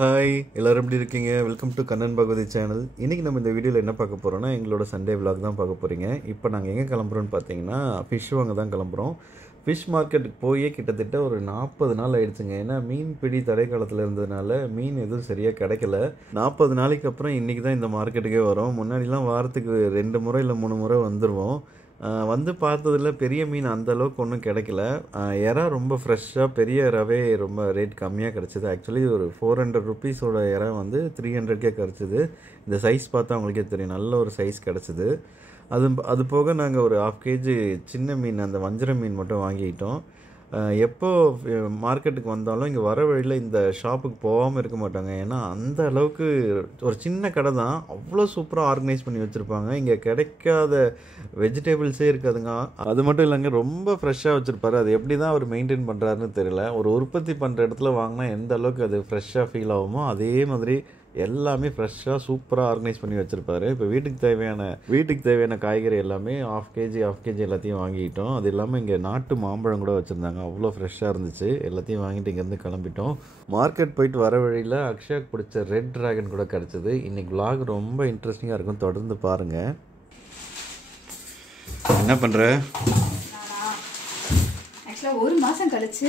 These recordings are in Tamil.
ஹாய் எல்லோரும் எப்படி இருக்கீங்க? Welcome to Kannan Bhagavathi channel. இன்றைக்கி நம்ம இந்த வீடியோவில் என்ன பார்க்க போகிறோன்னா எங்களோட சண்டே விலாக் தான் பார்க்க போகிறீங்க. இப்போ நாங்கள் எங்கே கிளம்புறோன்னு பார்த்தீங்கன்னா ஃபிஷ் வாங்க தான் கிளம்புறோம். ஃபிஷ் மார்க்கெட்டுக்கு போய் கிட்டத்தட்ட ஒரு 40 நாள் ஆயிடுச்சுங்க. ஏன்னா மீன் பிடி தடை காலத்தில் இருந்ததுனால மீன் எதுவும் சரியாக கிடைக்கல. 40 நாளைக்கு அப்புறம் இன்றைக்கி தான் இந்த மார்க்கெட்டுக்கே வரோம். முன்னாடிலாம் வாரத்துக்கு 2 முறை இல்லை 3 முறை வந்துடுவோம். வந்து பார்த்ததில் பெரிய மீன் அந்தளவுக்கு ஒன்றும் கிடைக்கல. எறா ரொம்ப ஃப்ரெஷ்ஷாக பெரிய எறாவே ரொம்ப ரேட் கம்மியாக கிடச்சிது. ஆக்சுவலி ஒரு 400 ருபீஸோட எறா வந்து 300கே கிடச்சிது. இந்த சைஸ் பார்த்தா அவங்களுக்கே தெரியும், நல்ல ஒரு சைஸ் கிடச்சிது. அது போக நாங்கள் ஒரு 1/2 kg சின்ன மீன், அந்த வஞ்சர மீன் மட்டும் வாங்கிக்கிட்டோம். எப்போ மார்க்கெட்டுக்கு வந்தாலும் இங்கே வர வழியில் இந்த ஷாப்புக்கு போகாமல் இருக்க மாட்டாங்க. ஏன்னா அந்த அளவுக்கு ஒரு சின்ன கடை தான், அவ்வளோ சூப்பராக ஆர்கனைஸ் பண்ணி வச்சுருப்பாங்க. இங்கே கிடைக்காத வெஜிடபிள்ஸே இருக்காதுங்க. அது மட்டும் இல்லைங்க, ரொம்ப ஃப்ரெஷ்ஷாக வச்சுருப்பாரு. அது எப்படி தான் அவர் மெயின்டைன் பண்ணுறாருன்னு தெரியல. ஒரு உற்பத்தி பண்ணுற இடத்துல வாங்கினா எந்த அளவுக்கு அது ஃப்ரெஷ்ஷாக ஃபீல் ஆகுமோ அதே மாதிரி எல்லாமே ஃப்ரெஷ்ஷாக சூப்பராக ஆர்கனைஸ் பண்ணி வச்சுருப்பாரு. இப்போ வீட்டுக்கு தேவையான காய்கறி எல்லாமே 1/2 kg எல்லாத்தையும் வாங்கிக்கிட்டோம். அது இல்லாமல் இங்கே நாட்டு மாம்பழம் கூட வச்சுருந்தாங்க, அவ்வளோ ஃப்ரெஷ்ஷாக இருந்துச்சு. எல்லாத்தையும் வாங்கிட்டு இங்கேருந்து கிளம்பிட்டோம். மார்க்கெட் போயிட்டு வர வழியில் அக்ஷயாக்கு பிடிச்ச ரெட் ட்ராகன் கூட கிடச்சிது. இன்றைக்கி vlog ரொம்ப இன்ட்ரெஸ்டிங்காக இருக்கும், தொடர்ந்து பாருங்கள். என்ன பண்ணுற? ஆக்சுவலாக 1 மாதம் கழிச்சு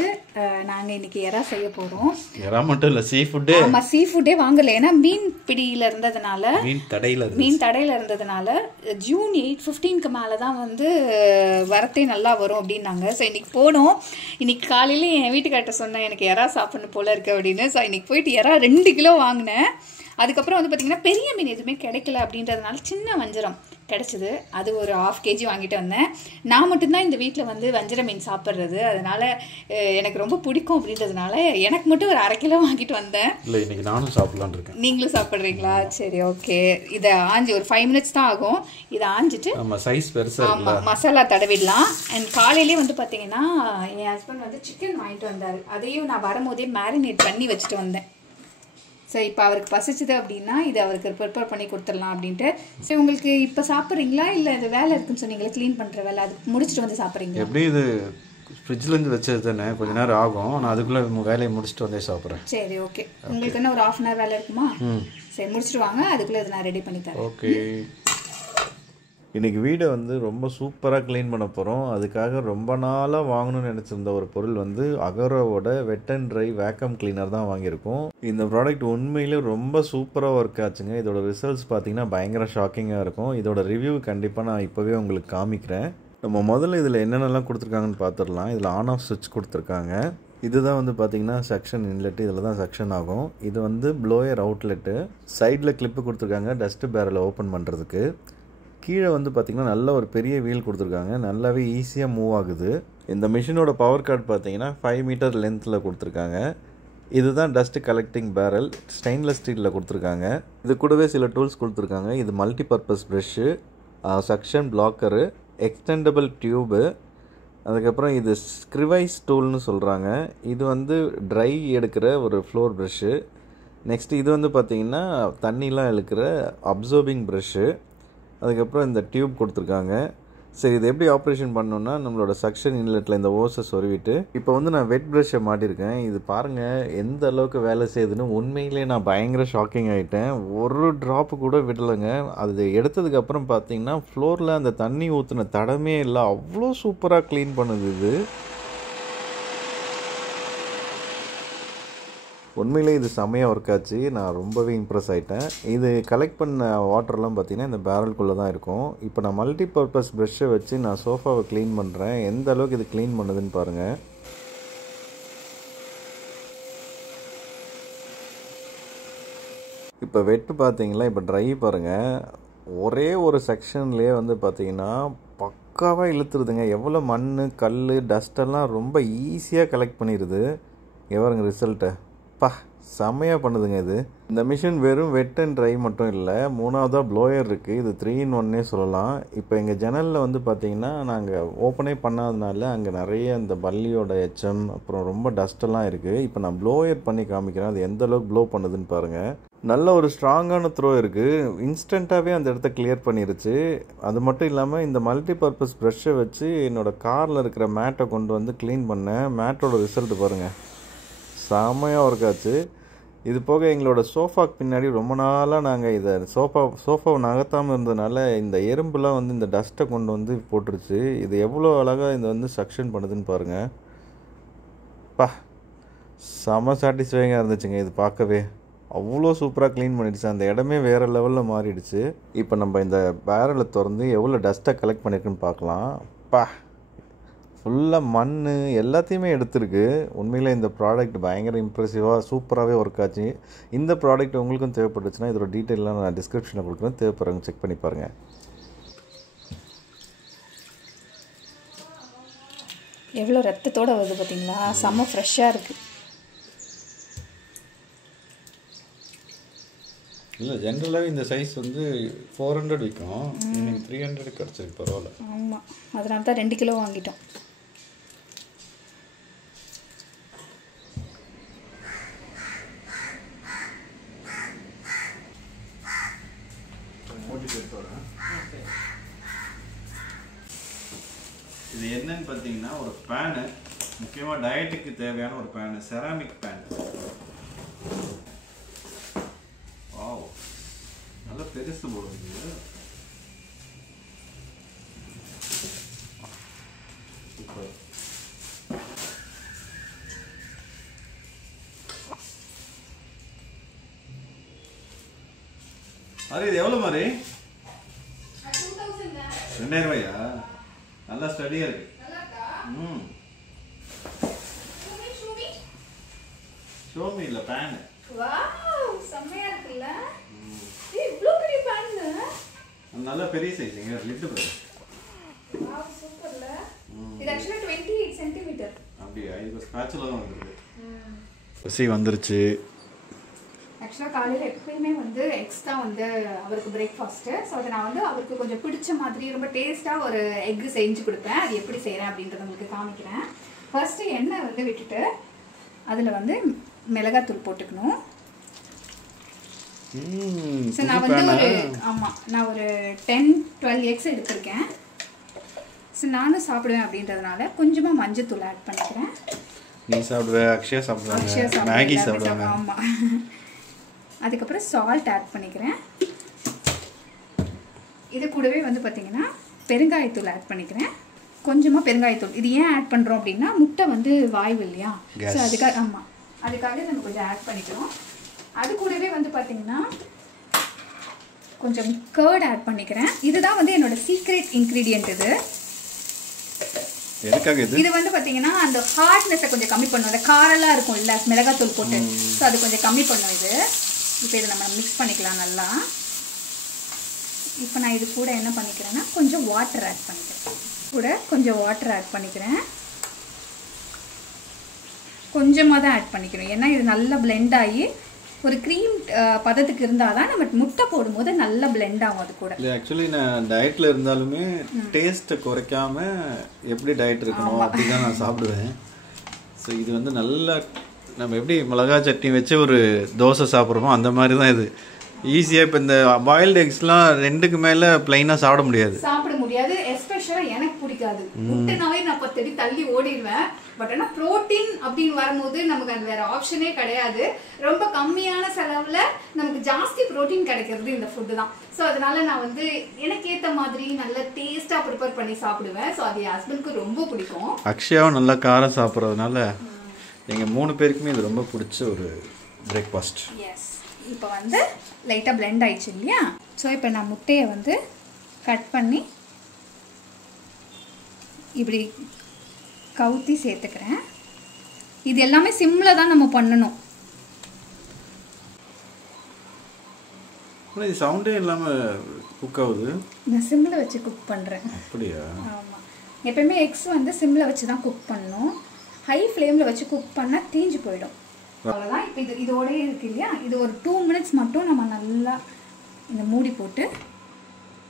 நாங்கள் இன்னைக்கு எறா செய்ய போகிறோம். எறா மட்டும் இல்லை, சீ ஃபுட்டு. ஆமாம், சீ ஃபுட்டே வாங்கலை. ஏன்னா மீன் பிடியில் இருந்ததுனால, மீன் தடையில் இருந்ததுனால ஜூன் 15க்கு மேலே தான் வந்து வரத்தே நல்லா வரும் அப்படின்னாங்க. ஸோ இன்னைக்கு போனோம். இன்னைக்கு காலையில் என் வீட்டுக்கார்ட்ட சொன்னேன், எனக்கு எறா சாப்பிடணும் போல இருக்கு அப்படின்னு. ஸோ இன்னைக்கு போயிட்டு எறா 2 கிலோ வாங்கினேன். அதுக்கப்புறம் வந்து பார்த்திங்கன்னா பெரிய மீன் எதுவுமே கிடைக்கல அப்படின்றதுனால சின்ன வஞ்சரம் கிடச்சிது. அது ஒரு 1/2 kg வாங்கிட்டு வந்தேன். நான் மட்டும்தான் இந்த வீட்டில் வந்து வஞ்சர மீன் சாப்பிட்றது, அதனால் எனக்கு ரொம்ப பிடிக்கும் அப்படின்றதுனால எனக்கு மட்டும் ஒரு 1/2 கிலோ வாங்கிட்டு வந்தேன். இல்லை, இன்னைக்கு நானும் சாப்பிட்லான்னு இருக்கேன். நீங்களும் சாப்பிட்றீங்களா? சரி, ஓகே. இதை ஆஞ்சி ஒரு 5 minutes தான் ஆகும். இதை ஆஞ்சிட்டு சைஸ் பெருசாக ஆமாம் மசாலா தடவிடலாம். அண்ட் காலையிலே வந்து பார்த்தீங்கன்னா என் ஹஸ்பண்ட் வந்து சிக்கன் வாங்கிட்டு வந்தார். அதையும் நான் வரும்போதே மேரினேட் பண்ணி வச்சுட்டு வந்தேன். சரி, இப்போ அவருக்கு பசிச்சுது அப்படின்னா இதை அவருக்கு ப்ரிப்பேர் பண்ணி கொடுத்துடலாம் அப்படின்ட்டு. சரி, உங்களுக்கு இப்போ சாப்பிட்றீங்களா இல்லை இது வேலை இருக்குன்னு சொன்னீங்களே க்ளீன் பண்ணுற வேலை, அது முடிச்சுட்டு வந்து சாப்பிட்றீங்களா? எப்படி இது ஃப்ரிட்ஜ்லேருந்து வச்சது தானே, கொஞ்சம் நேரம் ஆகும். நான் அதுக்குள்ளே வேலையை முடிச்சுட்டு வந்தே சாப்பிட்றேன். சரி, ஓகே. உங்களுக்கு என்ன ஒரு 1/2 hour வேலை இருக்குமா? சரி, முடிச்சுட்டு வாங்க, அதுக்குள்ளே இதை நான் ரெடி பண்ணி தரேன். ஓகே. இன்றைக்கி வீடை வந்து ரொம்ப சூப்பராக க்ளீன் பண்ண போகிறோம். அதுக்காக ரொம்ப நாளாக வாங்கணும்னு நினச்சிருந்த ஒரு பொருள் வந்து அகரோவோட wet and dry vacuum cleaner தான் வாங்கியிருக்கோம். இந்த ப்ராடக்ட் உண்மையிலே ரொம்ப சூப்பராக ஒர்க் ஆச்சுங்க. இதோட ரிசல்ட்ஸ் பார்த்திங்கன்னா பயங்கர ஷாக்கிங்காக இருக்கும். இதோட ரிவ்யூ கண்டிப்பாக நான் இப்போவே உங்களுக்கு காமிக்கிறேன். நம்ம முதல்ல இதில் என்னென்னலாம் கொடுத்துருக்காங்கன்னு பார்த்துடலாம். இதில் ஆன் ஆஃப் சுவிட்ச் கொடுத்துருக்காங்க. இதுதான் வந்து பார்த்திங்கன்னா செக்ஷன் இன்லெட்டு, இதில் தான் செக்ஷன் ஆகும். இது வந்து ப்ளோயர் அவுட்லெட்டு. சைடில் கிளிப்பு கொடுத்துருக்காங்க டஸ்ட்டு பேரலை ஓப்பன் பண்ணுறதுக்கு. கீழே வந்து பார்த்திங்கன்னா நல்ல ஒரு பெரிய வீல் கொடுத்துருக்காங்க, நல்லாவே ஈஸியாக மூவ் ஆகுது. இந்த மிஷினோட பவர் கார்டு பார்த்திங்கன்னா 5 மீட்டர் லென்த்தில் கொடுத்துருக்காங்க. இதுதான் டஸ்ட்டு கலெக்டிங் பேரல், ஸ்டெயின்லெஸ் ஸ்டீலில் கொடுத்துருக்காங்க. இது கூடவே சில டூல்ஸ் கொடுத்துருக்காங்க. இது multi purpose brush, suction blocker, extendable tube, அதுக்கப்புறம் இது ஸ்க்ரிவைஸ் டூல்னு சொல்கிறாங்க. இது வந்து ட்ரை எடுக்கிற ஒரு ஃப்ளோர் ப்ரெஷ்ஷு. நெக்ஸ்ட் இது வந்து பார்த்திங்கன்னா தண்ணிலாம் இழுக்கிற அப்சர்பிங் ப்ரெஷ்ஷு. அதுக்கப்புறம் இந்த டியூப் கொடுத்துருக்காங்க. சரி, இது எப்படி ஆப்ரேஷன் பண்ணணுன்னா நம்மளோட சக்ஷன் இன்லெட்டில் இந்த ஓஸை சொருவிட்டு இப்போ வந்து நான் வெட் ப்ரஷ்ஷை மாட்டியிருக்கேன். இது பாருங்கள் எந்த அளவுக்கு வேலை செய்யுதுன்னு. உண்மையிலே நான் பயங்கர ஷாக்கிங் ஆகிட்டேன். ஒரு ட்ராப்பு கூட விடலைங்க. அது எடுத்ததுக்கப்புறம் பார்த்தீங்கன்னா ஃப்ளோரில் அந்த தண்ணி ஊற்றின தடமே இல்லை, அவ்வளோ சூப்பராக க்ளீன் பண்ணுது இது. உண்மையிலே இது செம்மையாக ஒர்க் ஆச்சு. நான் ரொம்பவே இம்ப்ரெஸ் ஆகிட்டேன். இது கலெக்ட் பண்ண வாட்டர்லாம் பார்த்திங்கன்னா இந்த பேரலுக்குள்ளே தான் இருக்கும். இப்போ நான் மல்டி பர்பஸ் ப்ரெஷ்ஷை வச்சு நான் சோஃபாவை க்ளீன் பண்ணுறேன். எந்த அளவுக்கு இது க்ளீன் பண்ணுதுன்னு பாருங்கள். இப்போ வெட்டு பார்த்தீங்களா, இப்போ ட்ரை பாருங்கள். ஒரே ஒரு செக்ஷன்லேயே வந்து பார்த்திங்கன்னா பக்காவாக இழுத்துருதுங்க. எவ்வளோ மண், கல், டஸ்டெல்லாம் ரொம்ப ஈஸியாக கலெக்ட் பண்ணிடுது. எவருங்க ரிசல்ட்டை செம்மையாக பண்ணுதுங்க இது. இந்த மிஷின் வெறும் வெட் அண்ட் ட்ரை மட்டும் இல்லை, 3வதாக ப்ளோயர் இருக்குது. இது 3 in 1 சொல்லலாம். இப்போ எங்கள் ஜன்னலில் வந்து பார்த்திங்கன்னா நாங்கள் ஓப்பனே பண்ணாதனால அங்கே நிறைய இந்த பல்லியோட எச்சம், அப்புறம் ரொம்ப டஸ்ட்டெல்லாம் இருக்குது. இப்போ நான் ப்ளோயர் பண்ணி காமிக்கிறேன், அது எந்த அளவுக்கு ப்ளோ பண்ணுதுன்னு பாருங்கள். நல்ல ஒரு ஸ்ட்ராங்கான த்ரோ இருக்குது. இன்ஸ்டண்ட்டாகவே அந்த இடத்த கிளியர் பண்ணிருச்சு. அது மட்டும் இல்லாமல் இந்த மல்டி பர்பஸ் ப்ரெஷ்ஷை வச்சு என்னோடய காரில் இருக்கிற மேட்டை கொண்டு வந்து க்ளீன் பண்ணேன். மேட்டோட ரிசல்ட் பாருங்கள், செம்மையாக ஒர்க் ஆச்சு. இது போக எங்களோட சோஃபாக்கு பின்னாடி ரொம்ப நாளாக நாங்கள் இதை சோஃபாவை நகர்த்தாமல் இருந்ததுனால இந்த எறும்புலாம் வந்து இந்த டஸ்ட்டை கொண்டு வந்து போட்டுருச்சு. இது எவ்வளோ அழகாக இதை வந்து சக்ஷன் பண்ணுதுன்னு பாருங்கள். செம சாட்டிஸ்ஃபைங்காக இருந்துச்சுங்க இது பார்க்கவே. அவ்வளோ சூப்பராக க்ளீன் பண்ணிடுச்சு. அந்த இடமே வேறு லெவலில் மாறிடுச்சு. இப்போ நம்ம இந்த பேரலை திறந்து எவ்வளோ டஸ்ட்டை கலெக்ட் பண்ணியிருக்குன்னு பார்க்கலாம். ஃபுல்லாக மண் எல்லாத்தையுமே எடுத்துருக்கு. உண்மையில் இந்த ப்ராடக்ட் பயங்கர இம்ப்ரெசிவாக சூப்பராகவே ஒர்க் ஆச்சு. இந்த ப்ராடக்ட் உங்களுக்கும் தேவைப்பட்டுச்சுன்னா இதோட டீட்டெயிலாம் நான் டிஸ்கிரிப்ஷனில் கொடுக்குறேன், தேவைப்படுறவங்க செக் பண்ணி பாருங்கள். எவ்வளோ ரத்தத்தோடு வருது பார்த்தீங்களா, செம்ம ஃப்ரெஷ்ஷாக இருக்குது. இல்லை ஜென்ரலாகவே இந்த சைஸ் வந்து 400 விற்கும், இன்னைக்கு 300 கிடச்சிருக்கு, பரவாயில்ல. ஆமாம், அதனால தான் 2 கிலோ வாங்கிட்டோம். இது என்னன்னு பார்த்தீங்கன்னா ஒரு பேனு, முக்கியமாக டயட்டுக்கு தேவையான ஒரு பேனு, செராமிக் பேன். வாவ், நல்லா பெருசு போடுது. சூப்பர். அது இது எவ்வளோ மாதிரி? 2000 ரூபாயா? நல்லா ஸ்டடியாக இருக்கு. ஷோமி இல்லை பேனு. வாவ், செம்மையா இருக்குல்ல. இவ்ளோ பெரிய பேன், நல்ல பெரிய சைஸ்ங்க, லிட் பாரு. வாவ், சூப்பர்ல. இது एक्चुअली 28 சென்டிமீட்டர். அப்படியே இது ஸ்காட்ச்ல தான் வந்திருக்கு. பசி வந்துருச்சு. ஆக்சுவலாக காலையில் எப்பயுமே வந்து எக்ஸ் தான் வந்து அவருக்கு பிரேக்ஃபாஸ்ட்டு. ஸோ அதை நான் வந்து அவருக்கு கொஞ்சம் பிடிச்ச மாதிரி ரொம்ப டேஸ்ட்டாக ஒரு எக்கு செஞ்சு கொடுப்பேன். அது எப்படி செய்கிறேன் அப்படின்றத உங்களுக்கு காமிக்கிறேன். ஃபர்ஸ்ட்டு எண்ணெய் வந்து விட்டுட்டு அதில் வந்து மிளகாத்தூள் போட்டுக்கணும். ஸோ நான் வந்து நான் ஒரு 10-12 எக்ஸ் எடுத்திருக்கேன். ஸோ நானும் சாப்பிடுவேன் அப்படின்றதுனால கொஞ்சமாக மஞ்சத்தூள் ஆட் பண்ணிக்கிறேன். நீ சாப்பிடுவேன், அக்ஷயா சாப்பிடுவாங்க, மேகி சாப்பிடுவாங்க. ஆமாம். அதுக்கப்புறம் சால்ட் ஆட் பண்ணிக்கிறேன். இது கூடவே வந்து பார்த்திங்கன்னா பெருங்காயத்தூள் ஆட் பண்ணிக்கிறேன். கொஞ்சமாக பெருங்காயத்தூள். இது ஏன் ஆட் பண்ணுறோம் அப்படின்னா முட்டை வந்து வாய்வு இல்லையா, ஸோ அதுக்காக அதுக்காக நம்ம கொஞ்சம் ஆட் பண்ணிக்கிறோம். அது கூடவே வந்து பார்த்திங்கன்னா கொஞ்சம் கர்ட் ஆட் பண்ணிக்கிறேன். இதுதான் வந்து என்னோட சீக்ரெட் இன்க்ரீடியன்ட். இது வந்து பார்த்தீங்கன்னா அந்த ஹார்ட்னஸை கொஞ்சம் கம்மி பண்ணும். அந்த காரெல்லாம் இருக்கும் இல்லை மிளகாத்தூள் போட்டு, ஸோ அது கொஞ்சம் கம்மி பண்ணும் இது. இப்போ இதை நம்ம மிக்ஸ் பண்ணிக்கலாம் நல்லா. இப்போ நான் இது கூட என்ன பண்ணிக்கிறேன்னா கொஞ்சம் வாட்டர் ஆட் பண்ணிக்கிறேன். கொஞ்சமாக தான் ஆட் பண்ணிக்கிறோம், ஏன்னா இது நல்லா பிளெண்ட் ஆகி ஒரு க்ரீம் பதத்துக்கு இருந்தால் தான் நம்ம முட்டை போடும்போது நல்லா பிளெண்ட் ஆகும். அது கூட இல்லை ஆக்சுவலி நான் டயட்டில் இருந்தாலுமே டேஸ்ட்டை குறைக்காம எப்படி டயட் இருக்கணும் அப்படி தான் நான் சாப்பிடுவேன். ஸோ இது வந்து நல்லா நம்ம எப்படி மிளகா சட்னி வச்சு ஒரு தோசை சாப்பிட்றோமோ அந்த மாதிரி தான் இது. ஈஸியாக இப்போ இந்த பாயில்டு எக்ஸ்லாம் 2க்கு மேலே ப்ளைனாக சாப்பிட முடியாது. எஸ்பெஷலாக எனக்கு பிடிக்காது. முட்டைனாவே நான் 10 அடி தள்ளி ஓடிடுவேன். பட் ஆனால் ப்ரோட்டீன் அப்படின்னு வரும்போது நமக்கு அது வேற ஆப்ஷனே கிடையாது. ரொம்ப கம்மியான செலவில் நமக்கு ஜாஸ்தி ப்ரோட்டீன் கிடைக்கிறது இந்த ஃபுட்டு தான். ஸோ அதனால நான் வந்து எனக்கு ஏற்ற மாதிரி நல்ல டேஸ்ட்டாக ப்ரிப்பேர் பண்ணி சாப்பிடுவேன். ஸோ அது என் ஹஸ்பண்டுக்கு ரொம்ப பிடிக்கும். அக்ஷயாவும் நல்லா காரம் சாப்பிட்றதுனால எங்கள் 3 பேருக்குமே இது ரொம்ப பிடிச்ச ஒரு பிரேக்ஃபாஸ்ட். எஸ், இப்போ வந்து லைட்டாக பிளெண்ட் ஆயிடுச்சு இல்லையா. ஸோ இப்போ நான் முட்டையை வந்து கட் பண்ணி இப்படி கவுத்தி சேர்த்துக்கிறேன். இது எல்லாமே சிம்மில் தான் நம்ம பண்ணணும். இது சவுண்டே இல்லாமல் குக் ஆகுது. நான் சிம்மில் வச்சு குக் பண்ணுறேன். அப்படியா? ஆமாம், எப்பயுமே எக்ஸ் வந்து சிம்மில் வச்சு தான் குக் பண்ணணும். ஹை ஃப்ளேமில் வச்சு குக் பண்ணால் தீஞ்சு போயிடும். அவ்வளோதான். இப்போ இதோடய இருக்கு இல்லையா, இது ஒரு 2 மினிட்ஸ் மட்டும் நம்ம நல்லா இந்த மூடி போட்டு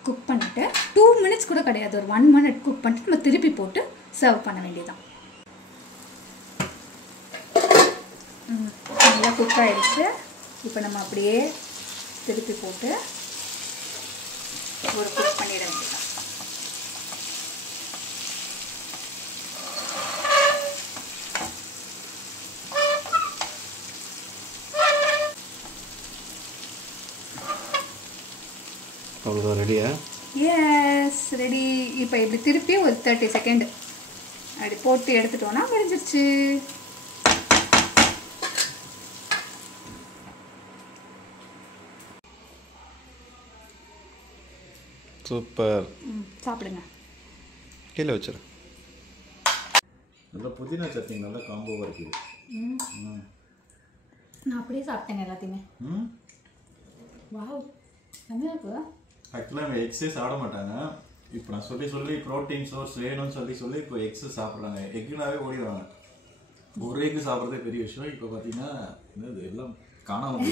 குக் பண்ணிவிட்டு 2 மினிட்ஸ் கூட கிடையாது, ஒரு 1 மினிட் குக் பண்ணிட்டு நம்ம திருப்பி போட்டு சர்வ் பண்ண வேண்டியதான். நல்லா குக் ஆகிடுச்சு. இப்போ நம்ம அப்படியே திருப்பி போட்டு ஒரு குக் பண்ணிட வேண்டியதான். அவ்வளோதான் ரெடியா? S ready. இப்போ இப்படி திருப்பி ஒரு 30 செகண்ட் அப்படி போட்டு எடுத்துட்டோன்னா முடிஞ்சிருச்சு. சூப்பர். சாப்பிடுங்க. கீழே வச்சிரு. நல்லா புதினா சட்னி நல்லா காம்போவாக இருக்குது. நான் அப்படியே சாப்பிட்டேங்க எல்லாத்தையுமே. வாவ் நல்லா இருக்கு. ஆக்சுவலாக அவங்க எக்ஸே சாப்பிட மாட்டாங்க. இப்போ நான் சொல்லி ப்ரோட்டீன் சோர்ஸ் வேணும்னு சொல்லி இப்போ எக்ஸு சாப்பிட்றாங்க. எக்குனாவே ஓடிடுவாங்க. ஒரு எக்கு சாப்பிட்றதே பெரிய விஷயம். இப்போ பார்த்தீங்கன்னா என்னது எல்லாம் காணாமல்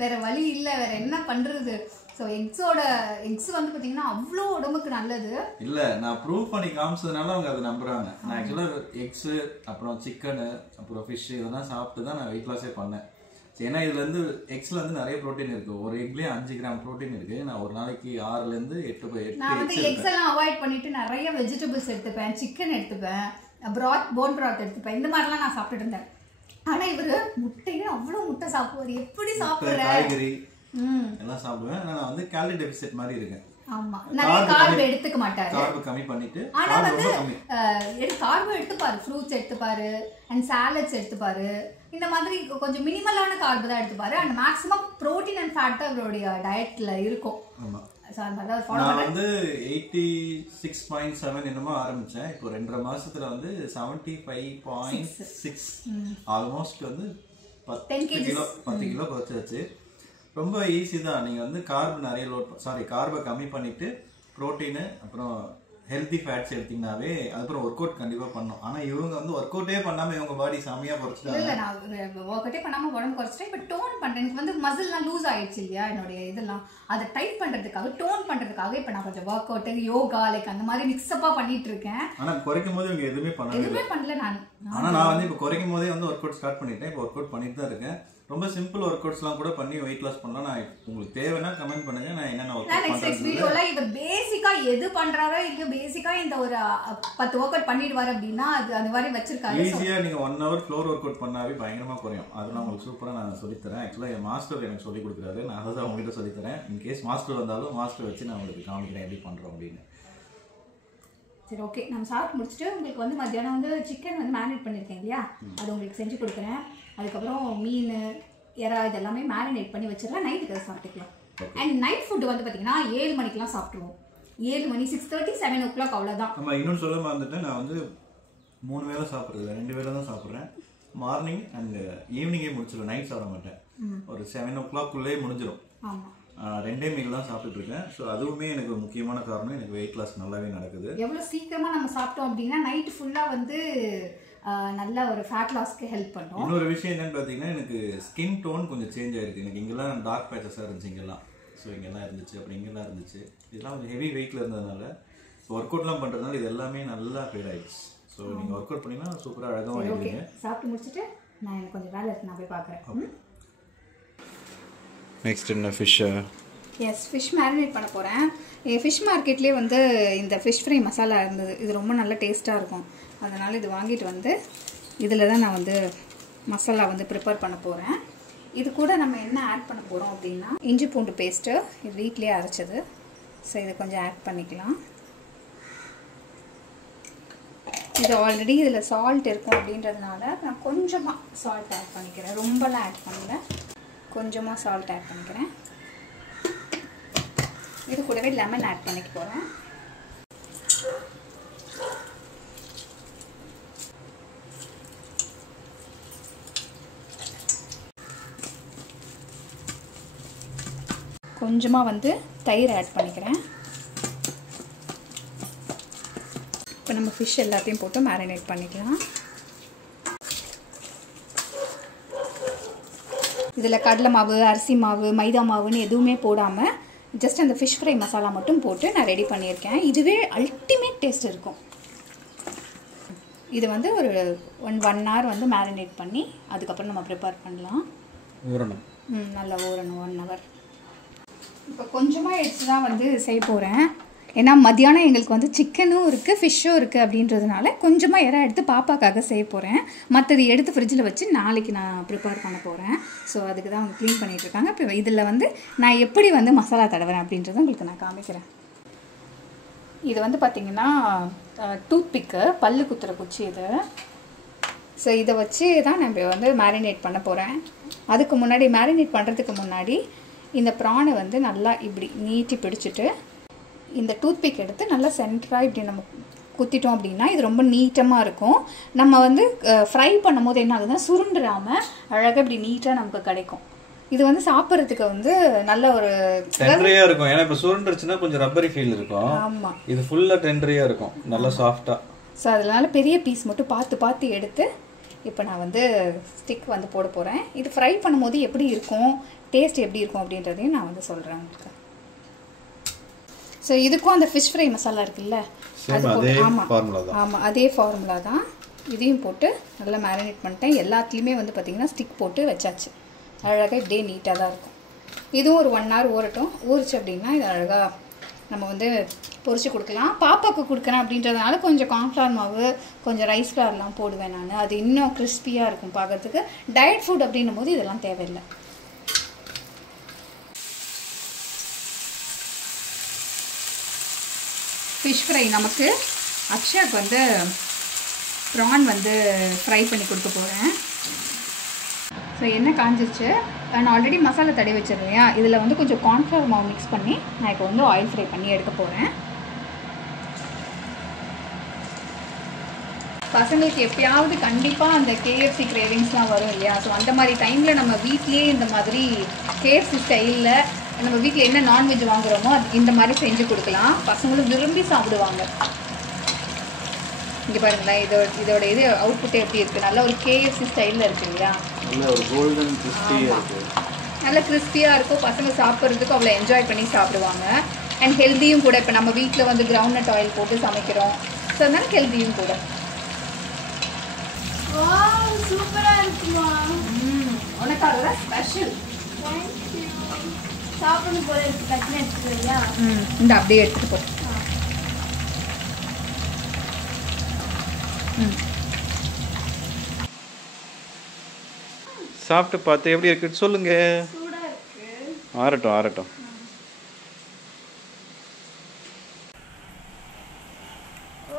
வேற வழி இல்லை, வேற என்ன பண்ணுறது. ஸோ எக்ஸ் வந்து பார்த்தீங்கன்னா அவ்வளோ உடம்புக்கு நல்லது. இல்லை, நான் ப்ரூவ் பண்ணி காமிச்சதுனால அவங்க அதை நம்புறாங்க. நான் ஆக்சுவலாக எக்ஸு அப்புறம் சிக்கனு அப்புறம் ஃபிஷ்ஷு இதெல்லாம் சாப்பிட்டு தான் நான் வெயிட் லாஸே பண்ணேன். ஏன்னா இதுல இருந்து எக்ஸ்ல வந்து நிறைய புரோட்டீன் இருக்கு. ஒரு எக்லயே 5 கிராம் புரோட்டீன் இருக்கு. நான் ஒரு நாளைக்கு 6 ல இருந்து 8 நான் வந்து எக்ஸ் எல்லாம் அவாய்ட் பண்ணிட்டு நிறைய வெஜிடபிள்ஸ் எடுத்துப்பேன், சிக்கன் எடுத்துப்பேன், போன் ப்ராத் எடுத்துப்பேன். இந்த மாதிரிலாம் நான் சாப்பிட்டுட்டு இருந்தேன். ஆனா இவரு முட்டையே அவ்வளவு முட்டை சாப்பிடுவாரு. எப்படி சாப்பிடுற? காய்கறி எல்லாம் சாப்பிடுவேன். நான் வந்து கேலரி டெபிசிட் மாதிரி இருக்கேன். ஆமா, நிறைய கார்ப் எடுத்துக்க மாட்டாரு. கார்ப் கம்மி பண்ணிட்டு ஆனா வந்து கார்ப் எடுத்துப்பாரு, ஃப்ரூட்ஸ் எடுத்துப்பாரு அண்ட் சாலட்ஸ் எடுத்துப்பாரு. இந்த மாதிரி கொஞ்சம் மினிமலான கார்ப் தான் எடுத்துப்பாரு. And maximum protein and fat தான் அவருடைய டயட்ல இருக்கும். ஆமா, சோ அதனால நான் வந்து 86.7 என்னமோ ஆரம்பிச்சேன். இப்போ 2.5 மாசத்துல வந்து 75.6 ஆல்மோஸ்ட் வந்து 10 கிலோ குறைச்சாச்சு. ரொம்ப ஈஸி தான். நீங்கள் வந்து கார்ப் நிறைய கார்பை கம்மி பண்ணிட்டு ப்ரோட்டீனு அப்புறம் ஹெல்த்தி ஃபேட்ஸ் எடுத்தீங்கன்னாவே அதுக்கப்புறம் ஒர்க் அவுட் கண்டிப்பாக பண்ணணும். ஆனால் இவங்க வந்து ஒர்க் அவுட்டே பண்ணாமல் இவங்க பாடி செம்மையாக குறைச்சிட்டாங்க. இல்லை, நான் ஒர்க் அவுட்டே பண்ணாமல் உடம்பு குறைச்சிட்டேன். இப்போ டோன் பண்ணுறேன். எனக்கு வந்து மசில்லாம் லூஸ் ஆயிடுச்சு இல்லையா, என்னுடைய இதெல்லாம் அதை டைட் பண்ணுறதுக்காக, டோன் பண்ணுறதுக்காக இப்போ நான் கொஞ்சம் ஒர்க் அவுட்டு, யோகா லைக் அந்த மாதிரி மிக்ஸ்அப்பாக பண்ணிட்டு இருக்கேன். ஆனால் குறைக்கும் போது இவங்க எதுவுமே பண்ணல நான். ஆனால் நான் வந்து இப்போ குறைக்கும் போதே வந்து ஒர்க் அவுட் ஸ்டார்ட் பண்ணிட்டேன். இப்போ ஒர்க் அவுட் பண்ணிட்டு தான் இருக்கேன். ரொம்ப சிம்பிள் ஒர்க் அவுட்ஸ்லாம் கூட பண்ணி வெயிட் லாஸ் பண்ணலாம். நான் உங்களுக்கு தேவைன்னா கமெண்ட் பண்ணுங்க, நான் என்னென்ன ஒர்க் அவுட் பண்றேன். வீடியோல இவர் பேசிக்கா எது பண்றாரோ இல்லையோ பேசிக்கா இந்த ஒரு 10 ஒர்க் அவுட் பண்ணிடுவாரு அப்படின்னா அது அந்த மாதிரி வச்சிருக்காரு. ஈஸியா நீங்க 1 hour ஃப்ளோர் ஒர்க் அவுட் பண்ணாவே பயங்கரமா குறையும். அதெல்லாம் உங்களுக்கு சூப்பரா நான் சொல்லி தரேன். ஆக்சுவலா என் மாஸ்டர் எனக்கு சொல்லி கொடுக்குறாரு. நான் அதை உங்ககிட்ட சொல்லி தரேன். இன் கேஸ் மாஸ்டர் வந்தாலும் மாஸ்டர் வச்சு நான் உங்களுக்கு காமிக்கிறேன் எப்படி பண்றோம் அப்படின்னு. சரி, ஓகே. நம்ம சாப்பிட்டு முடிச்சுட்டு உங்களுக்கு வந்து மத்தியானம் வந்து சிக்கன் வந்து மேரினேட் பண்ணியிருக்கேன் இல்லையா, அது உங்களுக்கு செஞ்சு கொடுக்குறேன். அதுக்கப்புறம் மீன், எறா இதெல்லாமே மேரினேட் பண்ணி வச்சிடலாம். நைட்டுக்கு அதை சாப்பிட்டுக்கலாம். அண்ட் நைட் ஃபுட்டு வந்து பார்த்தீங்கன்னா 7 மணிக்கெலாம் சாப்பிட்ருவோம். 7 மணி, 6:30, 7 o'clock அவ்வளோதான். ஆமாம், இன்னொன்று சொல்ல மறந்துட்டேன். நான் வந்து 3 வேளை சாப்பிட்றது, 2 வேளை தான் சாப்பிட்றேன். மார்னிங் அண்ட் ஈவினிங்கே முடிச்சிடும். நைட் சாப்பிட மாட்டேன். ஒரு 7 o'clock-குள்ளே முடிஞ்சிடும். ஆமாம், 2 மீல் தான் சாப்பிட்டுட்டு இருக்கேன். ஸோ அதுவுமே எனக்கு ஒரு முக்கியமான காரணம். எனக்கு வெயிட் லாஸ் நல்லாவே நடக்குது. எவ்வளோ சீக்கிரமாக நம்ம சாப்பிட்டோம் அப்படின்னா நைட்டு ஃபுல்லாக வந்து நல்ல ஒரு ஃபேட் லாஸ்க்கு ஹெல்ப் பண்ணும். இன்னொரு விஷயம் என்னன்னு பார்த்தீங்கன்னா, எனக்கு ஸ்கின் டோன் கொஞ்சம் சேஞ்ச் ஆயிருக்கு. எனக்கு இங்கெல்லாம் டார்க் பேச்சஸாக இருந்துச்சு இங்கெல்லாம். ஸோ இங்கெல்லாம் இருந்துச்சு, அப்புறம் இங்கெல்லாம் இருந்துச்சு. இதெல்லாம் கொஞ்சம் ஹெவி வெயிட்டில் இருந்ததுனால ஒர்க் அவுட்லாம் பண்ணுறதுனால இது எல்லாமே நல்லா ஃபேட் ஆயிடுச்சு. ஸோ நீங்கள் ஒர்க் அவுட் பண்ணிங்கன்னா சூப்பராக அழகாக ஆகிடுவீங்க. சாப்பிட்டு முடிச்சுட்டு நான் எனக்கு கொஞ்சம் வேலை இருக்கு, நான் போய் பார்க்குறேன். நெக்ஸ்ட் என்ன ஃபிஷ்ஷா? எஸ், ஃபிஷ் மேரினேட் பண்ண போகிறேன். ஃபிஷ் மார்க்கெட்லேயே வந்து இந்த ஃபிஷ் ஃப்ரை மசாலா இருந்தது. இது ரொம்ப நல்ல டேஸ்ட்டாக இருக்கும். அதனால் இது வாங்கிட்டு வந்து இதில் தான் நான் வந்து மசாலா வந்து ப்ரிப்பேர் பண்ண போகிறேன். இது கூட நம்ம என்ன ஆட் பண்ண போகிறோம் அப்படின்னா இஞ்சி பூண்டு பேஸ்ட்டு, இது வீட்லேயே அரைச்சது. ஸோ இதை கொஞ்சம் ஆட் பண்ணிக்கலாம். இது ஆல்ரெடி இதில் சால்ட் இருக்கும் அப்படின்றதுனால நான் கொஞ்சமாக சால்ட் ஆட் பண்ணிக்கிறேன். ரொம்பலாம் ஆட் பண்ணல, கொஞ்சமாக சால்ட் ஆட் பண்ணிக்கிறேன். இது கூடவே லெமன் ஆட் பண்ணிக்க போகிறேன். கொஞ்சமாக வந்து தயிர் ஆட் பண்ணிக்கிறேன். இப்போ நம்ம ஃபிஷ் எல்லாத்தையும் போட்டு மேரினேட் பண்ணிக்கலாம். இதில் கடலை மாவு, அரிசி மாவு, மைதா மாவுன்னு எதுவுமே போடாமல் ஜஸ்ட் அந்த ஃபிஷ் ஃப்ரை மசாலா மட்டும் போட்டு நான் ரெடி பண்ணியிருக்கேன். இதுவே அல்டிமேட் டேஸ்ட் இருக்கும். இது வந்து ஒரு 1 hour வந்து மேரினேட் பண்ணி அதுக்கப்புறம் நம்ம ப்ரிப்பேர் பண்ணலாம். ஊறணும். நல்லா ஊறணும் 1 hour. இப்போ கொஞ்சமாக எடுத்து தான் வந்து செய்ய போகிறேன். ஏன்னா மத்தியானம் எங்களுக்கு வந்து சிக்கனும் இருக்குது ஃபிஷ்ஷும் இருக்குது அப்படின்றதுனால கொஞ்சமாக இறை எடுத்து பாப்பாக்காக செய்ய போகிறேன். மற்றது எடுத்து ஃப்ரிட்ஜில் வச்சு நாளைக்கு நான் ப்ரிப்பேர் பண்ண போகிறேன். ஸோ அதுக்கு தான் அவங்க க்ளீன் பண்ணிகிட்ருக்காங்க. இப்போ இதில் வந்து நான் எப்படி வந்து மசாலா தடவுறேன் அப்படின்றத உங்களுக்கு நான் காமிக்கிறேன். இது வந்து பார்த்திங்கன்னா டூத் பிக்கு, பல்லு குத்துற குச்சி இது. ஸோ இதை வச்சு தான் நம்ம வந்து மேரினேட் பண்ண போகிறேன். அதுக்கு முன்னாடி மேரினேட் பண்ணுறதுக்கு முன்னாடி இந்த ப்ரானை வந்து நல்லா இப்படி நீட்டி பிடிச்சிட்டு இந்த டூத் பிக் எடுத்து நல்லா சென்டராக இப்படி நம்ம குத்திட்டோம் அப்படின்னா இது ரொம்ப நீட்டமாக இருக்கும். நம்ம வந்து ஃப்ரை பண்ணும் போது என்ன ஆகுதுன்னா சுருண்டுடாமல் அழகாக இப்படி நீட்டாக நமக்கு கிடைக்கும். இது வந்து சாப்பிட்றதுக்கு வந்து நல்ல ஒரு டெண்டரியா இருக்கும். ஏன்னா இப்போ சுருண்டுருச்சுன்னா கொஞ்சம் ரப்பரி ஃபீல் இருக்கும். ஆமாம், இது ஃபுல்லாக டெண்டரியா இருக்கும், நல்லா சாஃப்டாக. ஸோ அதனால பெரிய பீஸ் மட்டும் பார்த்து பார்த்து எடுத்து இப்போ நான் வந்து ஸ்டிக் வந்து போட போகிறேன். இது ஃப்ரை பண்ணும்போது எப்படி இருக்கும், டேஸ்ட் எப்படி இருக்கும் அப்படின்றதையும் நான் வந்து சொல்கிறேன் உங்களுக்கு. ஸோ இதுக்கும் அந்த ஃபிஷ் ஃப்ரை மசாலா இருக்குல்ல, அது போட்டு ஆமாம் அதே ஃபார்முலா தான். இதையும் போட்டு நல்லா மேரினேட் பண்ணிட்டேன். எல்லாத்துலேயுமே வந்து பார்த்திங்கன்னா ஸ்டிக் போட்டு வச்சாச்சு. அழகாக இப்படியே நீட்டாக தான் இருக்கும். இதுவும் ஒரு 1 hour ஊறட்டும். ஊறிச்சு அப்படின்னா இது அழகாக நம்ம வந்து பொரிச்சு கொடுக்கலாம். பாப்பாவுக்கு கொடுக்குறேன் அப்படின்றதுனால கொஞ்சம் கார்ன்ஃப்ளவர் மாவு, கொஞ்சம் ரைஸ் ஃப்ளவர்லாம் போடுவேன் நான். அது இன்னும் கிறிஸ்பியாக இருக்கும் பார்க்குறதுக்கு. டயட் ஃபுட் அப்படின்னும் போது இதெல்லாம் தேவையில்லை. ஃபிஷ் ஃப்ரை நமக்கு அக்ஷாக்கு வந்து ப்ரான் வந்து ஃப்ரை பண்ணி கொடுக்க போகிறேன். ஸோ எண்ணெய் காஞ்சிருச்சு. நான் ஆல்ரெடி மசாலா தடவி வச்சிருக்கேன் இல்லையா, இதில் வந்து கொஞ்சம் கார்ன்ஃப்ளவர் மாவு மிக்ஸ் பண்ணி நான் இப்போ வந்து ஆயில் ஃப்ரை பண்ணி எடுக்க போகிறேன். பசங்களுக்கு எப்பயாவது கண்டிப்பாக அந்த KFC கிரேவிங்ஸ்லாம் வரும் இல்லையா. ஸோ அந்த மாதிரி டைமில் நம்ம வீட்லேயே இந்த மாதிரி KFC ஸ்டைலில் நம்ம வீட்டில் என்ன நான்வெஜ் வாங்குகிறோமோ அது இந்த மாதிரி செஞ்சு கொடுக்கலாம். பசங்களும் விரும்பி சாப்பிடுவாங்க. இங்கே பாருங்களேன், இதோட இது அவுட்புட் எப்படி இருக்குது. நல்ல ஒரு KFC ஸ்டைலில் இருக்குது இல்லையா, நல்ல கிறிஸ்பியாக இருக்கும். பசங்க சாப்பிட்றதுக்கு அவ்வளோ என்ஜாய் பண்ணி சாப்பிடுவாங்க. அண்ட் ஹெல்த்தியும் கூட. இப்போ நம்ம வீட்டில் வந்து கிரவுண்ட்நட் ஆயில் போட்டு சமைக்கிறோம். ஸோ அதனால ஹெல்த்தியும் கூட. சூப்பராக இருக்குமா? உனக்காக தான் ஸ்பெஷல். சாப்பிடணும் போல இருக்கு. டக்குன்னு எடுத்துக்கிறியா? இந்த அப்படியே எடுத்துகிட்டு போ. சாப்பிட்டு பார்த்து எப்படி இருக்குன்னு சொல்லுங்க. சூடாக இருக்கு. ஆறட்டும் ஆறட்டும்.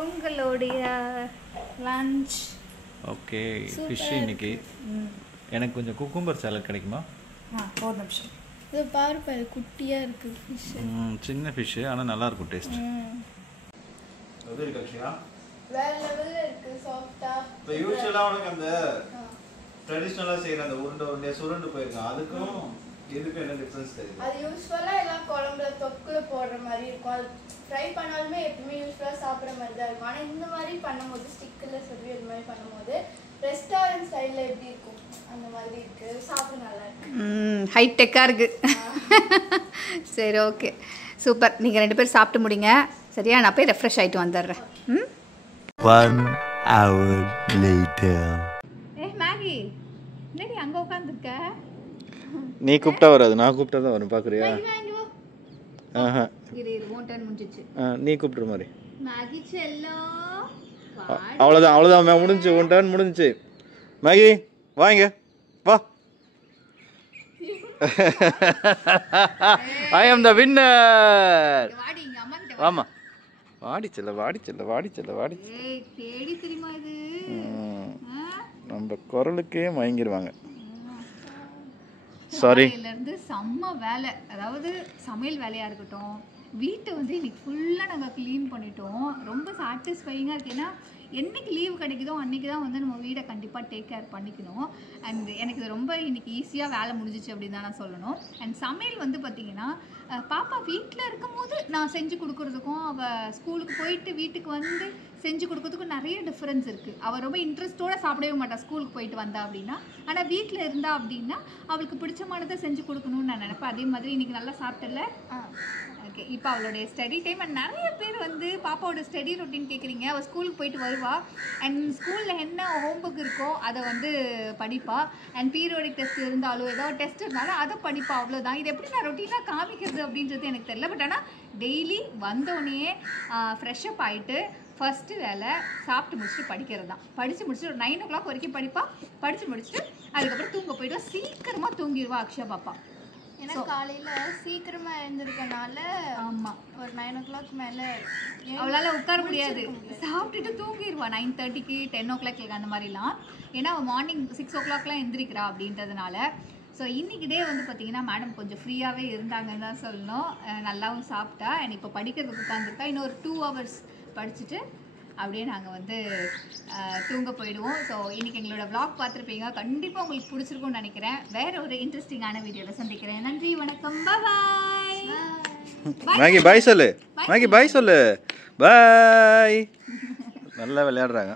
உங்களுடைய லஞ்ச் ஓகே. ஃபிஷ் இன்னைக்கு எனக்கு கொஞ்சம் குக்கும்பர் சாலட் கிடைக்குமா? ஒரு நிமிஷம். இது பாரு குட்டியாக இருக்குது ஃபிஷ். சின்ன ஃபிஷ்ஷு, ஆனால் நல்லாயிருக்கும் டேஸ்ட். அது இருக்கு அக்ஷயா, வேற லெவலில் இருக்குது. சாஃப்டாக. இப்போ யூஸ்வலாக உனக்கு அந்த ட்ரெடிஷ்னலாக செய்கிற அந்த உருண்டை சுருண்டு போயிருக்கான். அதுக்கும் இதுக்கும் என்ன டிஃப்ரென்ஸ் தெரியும்? அது யூஸ்வலாக எல்லாம் குழம்புல தொக்குல போடுற மாதிரி இருக்கும். அது ஃப்ரை பண்ணாலுமே எப்பவுமே யூஸ்வலாக சாப்பிட்ற மாதிரி தான் இருக்கும். ஆனால் இந்த மாதிரி பண்ணும்போது ஸ்டிக்கில் சொல்லி இது மாதிரி பண்ணும்போது ரெஸ்டாரண்ட் ஸ்டைலில் எப்படி இருக்கும் அந்த மாதிரி இருக்குது. சாப்பிட நல்லா இருக்கு. ஹைடெக்காக இருக்குது. சரி, ஓகே, சூப்பர். நீங்கள் 2 பேர் சாப்பிட்டு முடிங்க சரியா? நான் போய் ரெஃப்ரெஷ் ஆகிட்டு வந்துடுறேன். 1 hour later. மேகி என்னடி அங்கே உட்காந்துருக்க? நீ கூப்பிட்டா வராது, நான் கூப்பிட்டா தான் வரும். பார்க்குறியா? ஆஹா, இது ஓன் டர்ன் முடிஞ்சிச்சு. நீ கூப்பிட்ற மாதிரி. Maggi Cello. அவ்வளோதான் முடிஞ்சு. ஒன் டர்ன் முடிஞ்சிச்சு. மேகி வாங்க வா. ஐ ஆம் த வின்னர். வாடி இங்க அம்மா கிட்ட. ஆமா, வாடி செல்ல. ஏய் கேடி தெரியுமா இது? நம்ம குரலுக்கே மயங்கிடுவாங்க. சாரி. இருந்து செம்ம வேலை. அதாவது சமையல் வேலையாக இருக்கட்டும், வீட்டை வந்து இன்னைக்கு ஃபுல்லாக நாங்கள் க்ளீன் பண்ணிட்டோம். ரொம்ப சாட்டிஸ்ஃபையிங்காக இருக்குது. ஏன்னா என்றைக்கு லீவ் கிடைக்குதோ அன்றைக்கி தான் வந்து நம்ம வீடை கண்டிப்பாக டேக் கேர் பண்ணிக்கணும். அண்ட் எனக்கு இது ரொம்ப இன்றைக்கி ஈஸியாக வேலை முடிஞ்சிச்சு அப்படின்னு தான் நான் சொல்லணும். அண்ட் சமையல் வந்து பார்த்திங்கன்னா பாப்பா வீட்டில் இருக்கும் போது நான் செஞ்சு கொடுக்குறதுக்கும் அவள் ஸ்கூலுக்கு போயிட்டு வீட்டுக்கு வந்து செஞ்சு கொடுக்குறதுக்கும் நிறைய டிஃப்ரென்ஸ் இருக்குது. அவள் ரொம்ப இன்ட்ரெஸ்ட்டோடு சாப்பிடவே மாட்டாள் ஸ்கூலுக்கு போயிட்டு வந்தா அப்படின்னா. ஆனால் வீட்டில் இருந்தா அப்படின்னா அவளுக்கு பிடிச்சமானதை செஞ்சு கொடுக்கணும்னு நான் நினைப்பேன். அதே மாதிரி இன்றைக்கி நல்லா சாப்பிட்டல, இருக்கேன். இப்போ அவளுடைய ஸ்டடி டைம் அண்ட் நிறைய பேர் வந்து பாப்பாவோட ஸ்டடி ரொட்டீன் கேட்குறீங்க. அவள் ஸ்கூலுக்கு போயிட்டு வருவா அண்ட் ஸ்கூலில் என்ன ஹோம்ஒர்க் இருக்கோ அதை வந்து படிப்பா அண்ட் பீரியாடிக் டெஸ்ட் இருந்தாலும் ஏதோ டெஸ்ட் இருந்தாலும் அதை படிப்பா. அவ்வளோதான். இது எப்படி நான் ரொட்டீனாக காமிக்கிறது அப்படின்றது எனக்கு தெரியல. பட் ஆனால் டெய்லி வந்தோடனே ஃப்ரெஷ்அப் ஆகிட்டு ஃபஸ்ட்டு வேலை சாப்பிட்டு முடிச்சுட்டு படிக்கிறது தான். படித்து முடிச்சுட்டு ஒரு 9 o'clock வரைக்கும் படிப்பா. படித்து முடிச்சுட்டு அதுக்கப்புறம் தூங்க போய்டுவா. சீக்கிரமாக தூங்கிடுவா அக்ஷயா பாப்பா. ஏன்னா காலையில் சீக்கிரமாக எழுந்திருக்கனால ஆமாம் ஒரு 9 o'clock மேலே அவளால் உட்கார முடியாது. சாப்பிட்டுட்டு தூங்கிடுவா 9:30க்கு 10 o'clock அந்த மாதிரிலாம். ஏன்னா அவள் மார்னிங் 6 o'clockலாம் எந்திரிக்கிறா அப்படின்றதுனால. ஸோ இன்றைக்கி டே வந்து பார்த்திங்கன்னா மேடம் கொஞ்சம் ஃப்ரீயாகவே இருந்தாங்கன்னு தான் சொல்லணும். நல்லாவும் சாப்பிட்டா அண்ட் இப்போ படிக்கிறதுக்கு உட்காந்துருக்கா. இன்னும் ஒரு 2 hours படிச்சுட்டு அப்படியே நாங்கள் வந்து தூங்க போயிடுவோம். ஸோ இன்றைக்கி எங்களோட vlog பார்த்துருப்பீங்க. கண்டிப்பாக உங்களுக்கு பிடிச்சிருக்கும்னு நினைக்கிறேன். வேறு ஒரு இன்ட்ரெஸ்டிங்கான வீடியோவில் சந்திக்கிறேன். நன்றி, வணக்கம், பாய். மேகி பாய் சொல்லு. மேகி பாய் சொல்லு. பாய். நல்லா விளையாடுறாங்க.